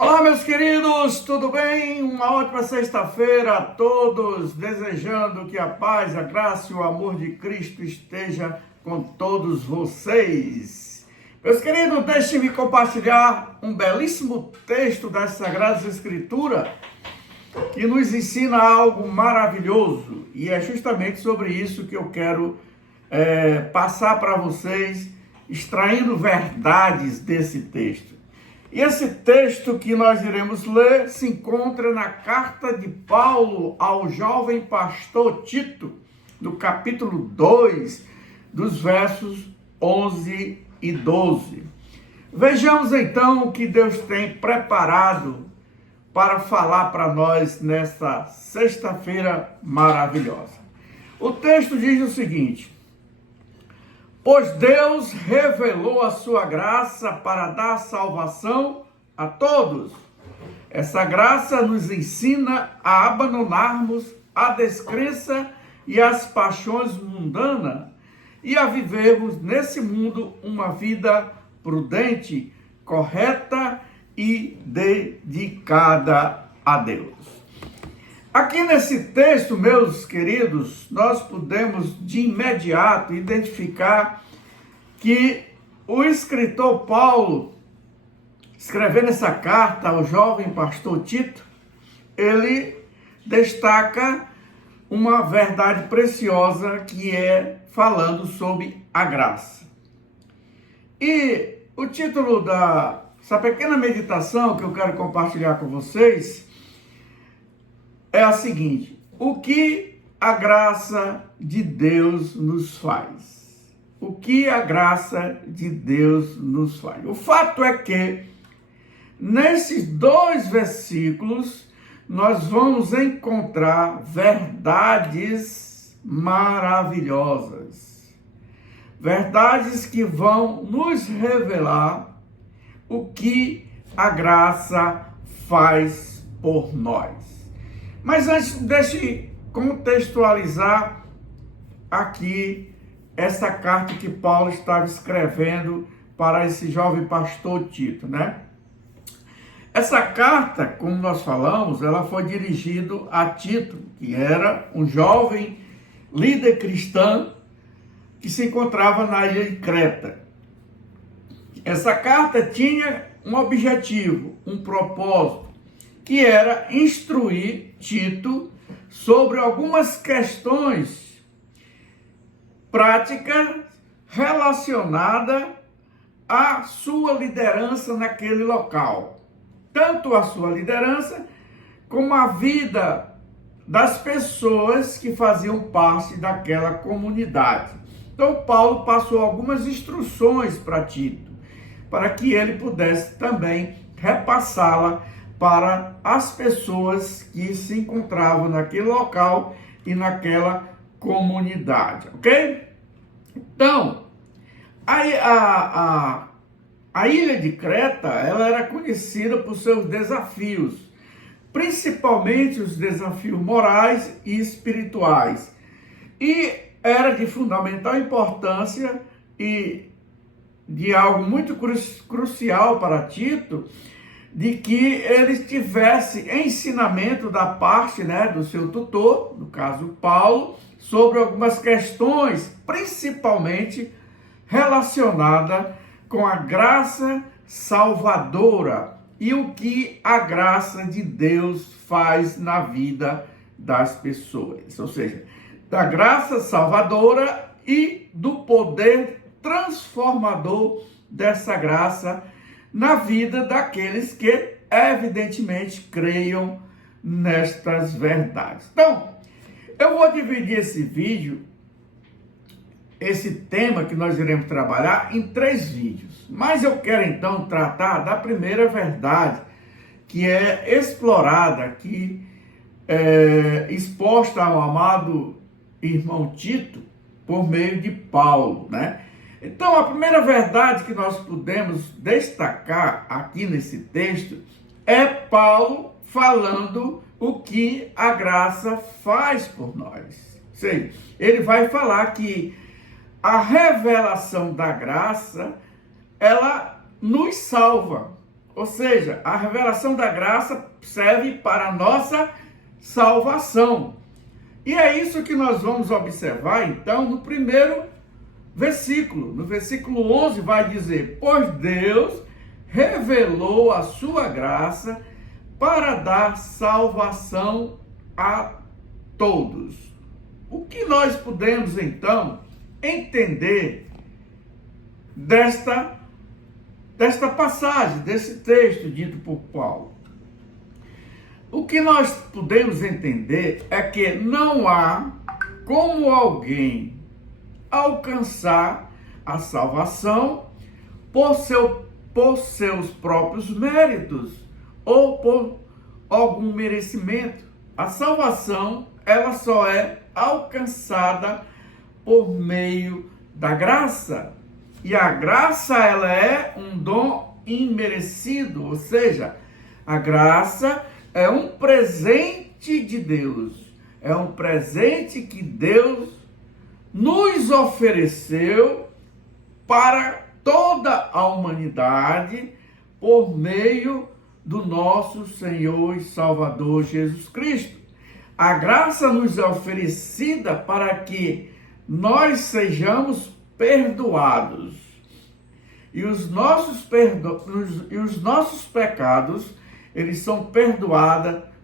Olá, meus queridos, tudo bem? Uma ótima sexta-feira a todos, desejando que a paz, a graça e o amor de Cristo esteja com todos vocês. Meus queridos, deixem-me compartilhar um belíssimo texto das Sagradas Escrituras que nos ensina algo maravilhoso, e é justamente sobre isso que eu quero passar para vocês, extraindo verdades desse texto. E esse texto que nós iremos ler se encontra na carta de Paulo ao jovem pastor Tito, no capítulo 2, dos versos 11 e 12. Vejamos então o que Deus tem preparado para falar para nós nesta sexta-feira maravilhosa. O texto diz o seguinte: pois Deus revelou a sua graça para dar salvação a todos. Essa graça nos ensina a abandonarmos a descrença e as paixões mundanas e a vivermos nesse mundo uma vida prudente, correta e dedicada a Deus. Aqui nesse texto, meus queridos, nós podemos de imediato identificar que o escritor Paulo, escrevendo essa carta ao jovem pastor Tito, ele destaca uma verdade preciosa que é falando sobre a graça. E o título dessa pequena meditação que eu quero compartilhar com vocês é a seguinte: o que a graça de Deus nos faz? O que a graça de Deus nos faz? O fato é que, nesses dois versículos, nós vamos encontrar verdades maravilhosas. Verdades que vão nos revelar o que a graça faz por nós. Mas antes, deixe contextualizar aqui essa carta que Paulo estava escrevendo para esse jovem pastor Tito, né? Essa carta, como nós falamos, ela foi dirigida a Tito, que era um jovem líder cristão que se encontrava na ilha de Creta. Essa carta tinha um objetivo, um propósito, que era instruir Tito sobre algumas questões práticas relacionadas à sua liderança naquele local. Tanto a sua liderança, como a vida das pessoas que faziam parte daquela comunidade. Então, Paulo passou algumas instruções para Tito, para que ele pudesse também repassá-la para as pessoas que se encontravam naquele local e naquela comunidade, ok? Então, a ilha de Creta, ela era conhecida por seus desafios, principalmente os desafios morais e espirituais, e era de fundamental importância e de algo muito crucial para Tito, de que ele tivesse ensinamento da parte, do seu tutor, no caso Paulo, sobre algumas questões, principalmente relacionadas com a graça salvadora e o que a graça de Deus faz na vida das pessoas. Ou seja, da graça salvadora e do poder transformador dessa graça na vida daqueles que, evidentemente, creiam nestas verdades. Então, eu vou dividir esse vídeo, esse tema que nós iremos trabalhar, em 3 vídeos. Mas eu quero, então, tratar da primeira verdade, que é explorada aqui, exposta ao amado irmão Tito, por meio de Paulo, né? Então, a primeira verdade que nós podemos destacar aqui nesse texto é Paulo falando o que a graça faz por nós. Ou seja, ele vai falar que a revelação da graça, ela nos salva. Ou seja, a revelação da graça serve para a nossa salvação. E é isso que nós vamos observar, então, no primeiro versículo. No versículo 11 vai dizer: pois Deus revelou a sua graça para dar salvação a todos. O que nós podemos, então, entender desta passagem, desse texto dito por Paulo? O que nós podemos entender é que não há como alguém alcançar a salvação por seus próprios méritos ou por algum merecimento. A salvação, ela só é alcançada por meio da graça. E a graça, ela é um dom imerecido, ou seja, a graça é um presente de Deus. É um presente que Deus nos ofereceu para toda a humanidade por meio do nosso Senhor e Salvador Jesus Cristo. A graça nos é oferecida para que nós sejamos perdoados. E os nossos pecados, eles são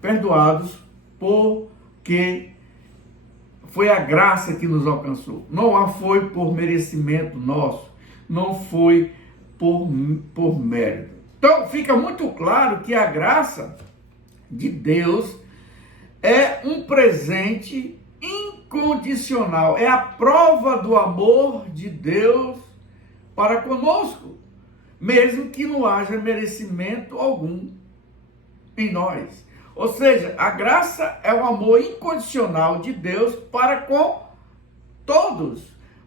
perdoados porque foi a graça que nos alcançou. Não foi por merecimento nosso, não foi por mérito. Então, fica muito claro que a graça de Deus é um presente incondicional, é a prova do amor de Deus para conosco, mesmo que não haja merecimento algum em nós. Ou seja, a graça é o amor incondicional de Deus para com todos,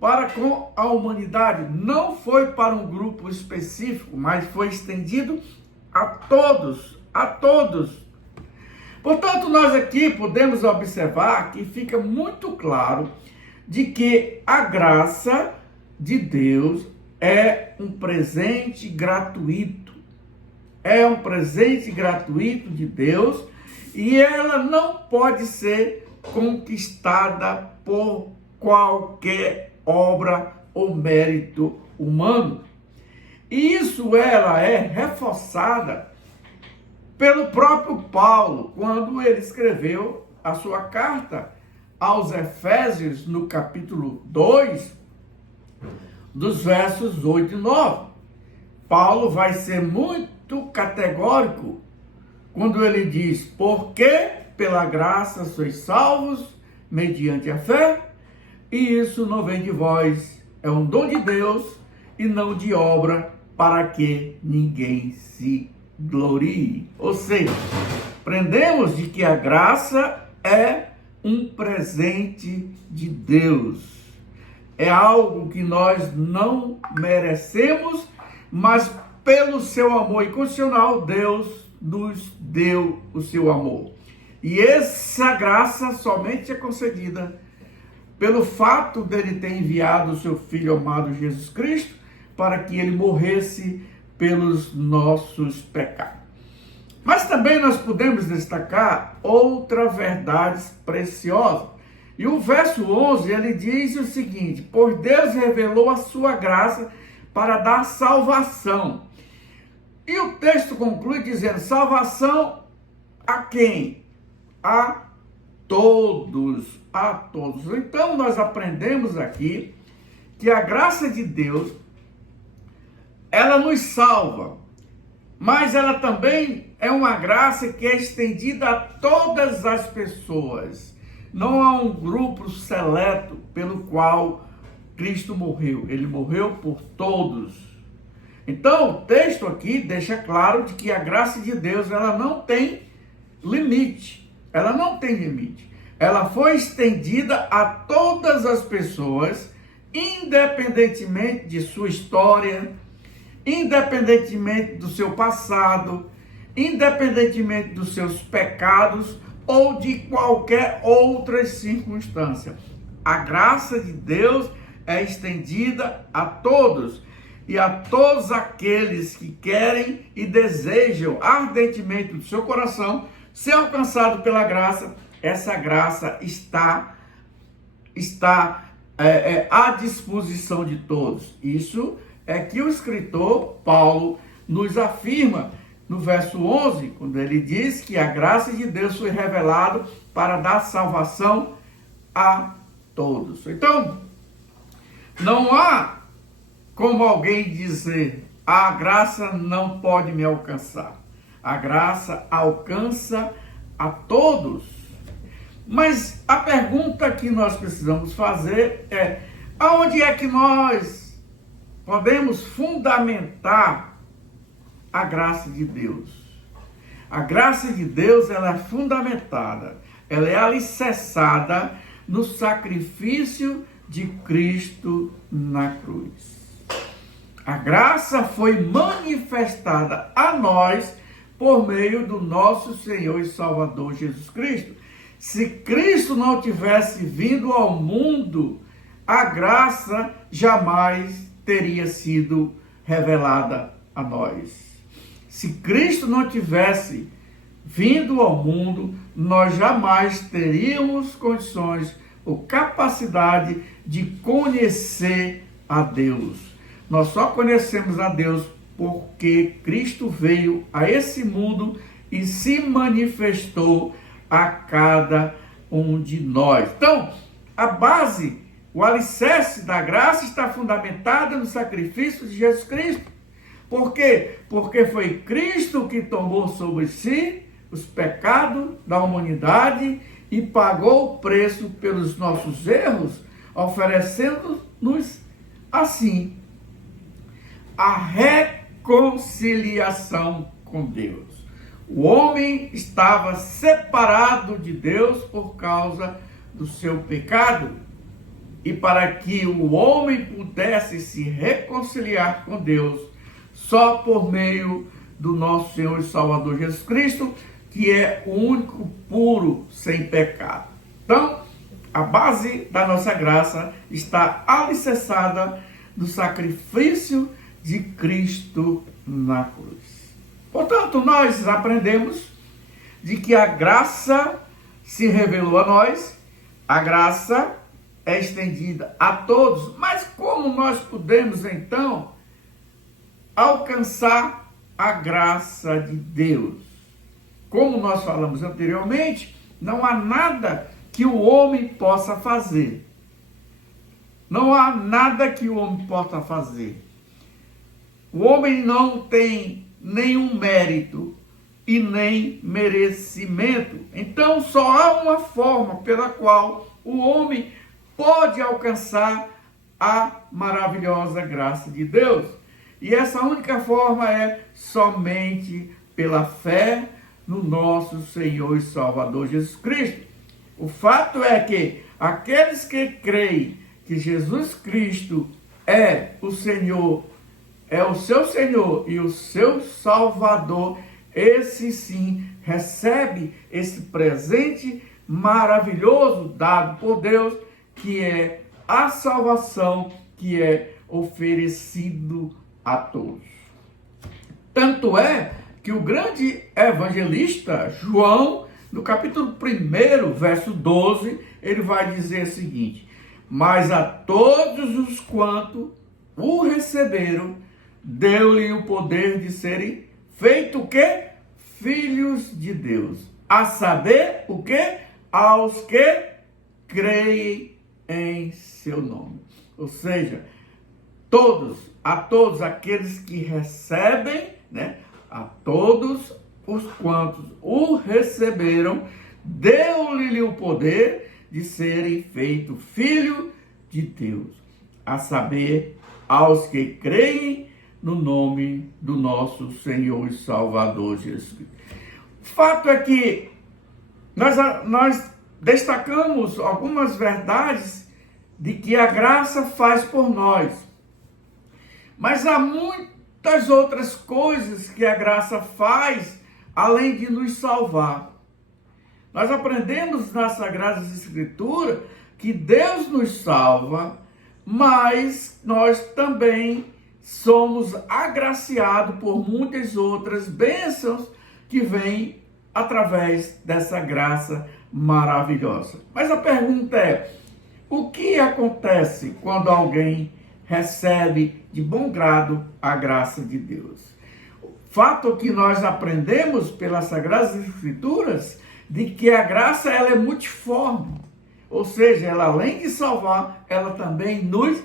para com a humanidade. Não foi para um grupo específico, mas foi estendido a todos, a todos. Portanto, nós aqui podemos observar que fica muito claro de que a graça de Deus é um presente gratuito. É um presente gratuito de Deus e ela não pode ser conquistada por qualquer obra ou mérito humano. E isso ela é reforçada pelo próprio Paulo, quando ele escreveu a sua carta aos Efésios, no capítulo 2, dos versos 8 e 9. Paulo vai ser muito categórico quando ele diz: porque pela graça sois salvos, mediante a fé, e isso não vem de vós, é um dom de Deus, e não de obra, para que ninguém se glorie. Ou seja, aprendemos de que a graça é um presente de Deus. É algo que nós não merecemos, mas pelo seu amor incondicional, Deus nos deu o seu amor. E essa graça somente é concedida pelo fato dele ter enviado o seu Filho amado Jesus Cristo para que ele morresse pelos nossos pecados. Mas também nós podemos destacar outra verdade preciosa. E o verso 11, ele diz o seguinte: pois Deus revelou a sua graça para dar salvação. E o texto conclui dizendo: salvação a quem? A todos, a todos. Então nós aprendemos aqui que a graça de Deus, ela nos salva, mas ela também é uma graça que é estendida a todas as pessoas. Não há um grupo seleto pelo qual Cristo morreu. Ele morreu por todos. Então, o texto aqui deixa claro de que a graça de Deus, ela não tem limite. Ela não tem limite. Ela foi estendida a todas as pessoas, independentemente de sua história, independentemente do seu passado, independentemente dos seus pecados ou de qualquer outra circunstância. A graça de Deus é estendida a todos. e a todos aqueles que querem e desejam ardentemente do seu coração ser alcançado pela graça. Essa graça está à disposição de todos. Isso é que o escritor Paulo nos afirma no verso 11, quando ele diz que a graça de Deus foi revelada para dar salvação a todos. Então, não há como alguém dizer: a graça não pode me alcançar. A graça alcança a todos. Mas a pergunta que nós precisamos fazer é: aonde é que nós podemos fundamentar a graça de Deus? A graça de Deus, ela é fundamentada, ela é alicerçada no sacrifício de Cristo na cruz. A graça foi manifestada a nós por meio do nosso Senhor e Salvador Jesus Cristo. Se Cristo não tivesse vindo ao mundo, a graça jamais teria sido revelada a nós. Se Cristo não tivesse vindo ao mundo, nós jamais teríamos condições ou capacidade de conhecer a Deus. Nós só conhecemos a Deus porque Cristo veio a esse mundo e se manifestou a cada um de nós. Então, a base, o alicerce da graça está fundamentada no sacrifício de Jesus Cristo. Por quê? Porque foi Cristo que tomou sobre si os pecados da humanidade e pagou o preço pelos nossos erros, oferecendo-nos assim a reconciliação com Deus. O homem estava separado de Deus por causa do seu pecado. E para que o homem pudesse se reconciliar com Deus, só por meio do nosso Senhor e Salvador Jesus Cristo, que é o único puro, sem pecado. Então, a base da nossa graça está alicerçada no sacrifício de Cristo na cruz. Portanto, nós aprendemos de que a graça se revelou a nós, a graça é estendida a todos, mas como nós podemos então alcançar a graça de Deus? Como nós falamos anteriormente, não há nada que o homem possa fazer. Não há nada que o homem possa fazer. O homem não tem nenhum mérito e nem merecimento. Então só há uma forma pela qual o homem pode alcançar a maravilhosa graça de Deus. E essa única forma é somente pela fé no nosso Senhor e Salvador Jesus Cristo. O fato é que aqueles que creem que Jesus Cristo é o Senhor, é o seu Senhor e o seu Salvador, esse sim recebe esse presente maravilhoso dado por Deus, que é a salvação que é oferecido a todos. Tanto é que o grande evangelista João, no capítulo 1, verso 12, ele vai dizer o seguinte: mas a todos os quanto o receberam, deu-lhe o poder de serem feito o quê? Filhos de Deus. A saber, o quê? Aos que creem em seu nome. Ou seja, a todos aqueles que recebem, né? A todos os quantos o receberam, deu-lhe o poder de serem feitos filho de Deus. A saber, aos que creem no nome do nosso Senhor e Salvador Jesus Cristo. O fato é que nós destacamos algumas verdades de que a graça faz por nós. Mas há muitas outras coisas que a graça faz, além de nos salvar. Nós aprendemos nas Sagradas Escrituras que Deus nos salva, mas nós também somos agraciados por muitas outras bênçãos que vêm através dessa graça maravilhosa. Mas a pergunta é: o que acontece quando alguém recebe de bom grado a graça de Deus? O fato que nós aprendemos pelas Sagradas Escrituras de que a graça ela é multiforme, ou seja, ela além de salvar, ela também nos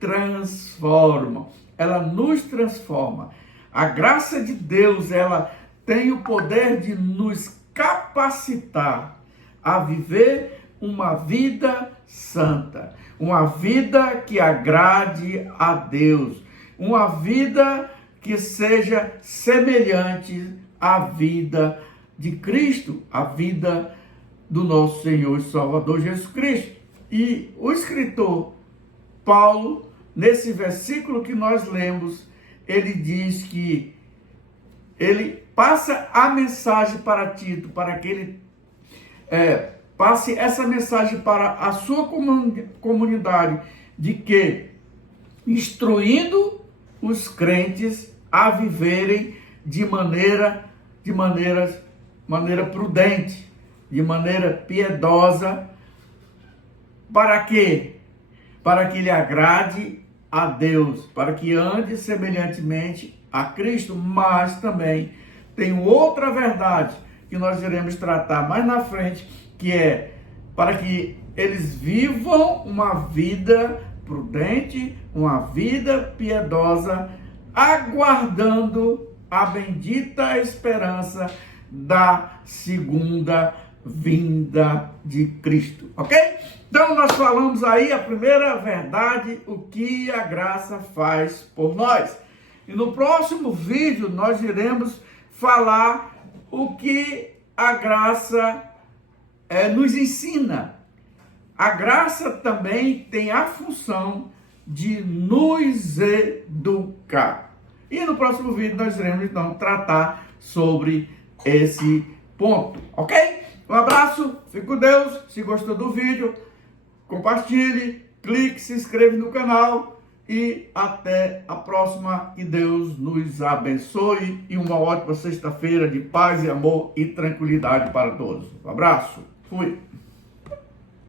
transforma. Ela nos transforma. A graça de Deus, ela tem o poder de nos capacitar a viver uma vida santa, uma vida que agrade a Deus, uma vida que seja semelhante à vida de Cristo, à vida do nosso Senhor e Salvador Jesus Cristo. E o escritor Paulo, nesse versículo que nós lemos, ele diz que ele passa a mensagem para Tito, para que ele passe essa mensagem para a sua comunidade, de que instruindo os crentes a viverem de maneira prudente, de maneira piedosa, para quê? Para que ele agrade a Deus, para que ande semelhantemente a Cristo, mas também tem outra verdade que nós iremos tratar mais na frente, que é para que eles vivam uma vida prudente, uma vida piedosa, aguardando a bendita esperança da segunda vinda de Cristo, ok? Então nós falamos aí a primeira verdade, o que a graça faz por nós. E no próximo vídeo nós iremos falar o que a graça nos ensina. A graça também tem a função de nos educar. E no próximo vídeo nós iremos então tratar sobre esse ponto, ok? Um abraço, fique com Deus. Se gostou do vídeo, compartilhe, clique, se inscreva no canal e até a próxima. Que Deus nos abençoe e uma ótima sexta-feira de paz e amor e tranquilidade para todos. Um abraço, fui!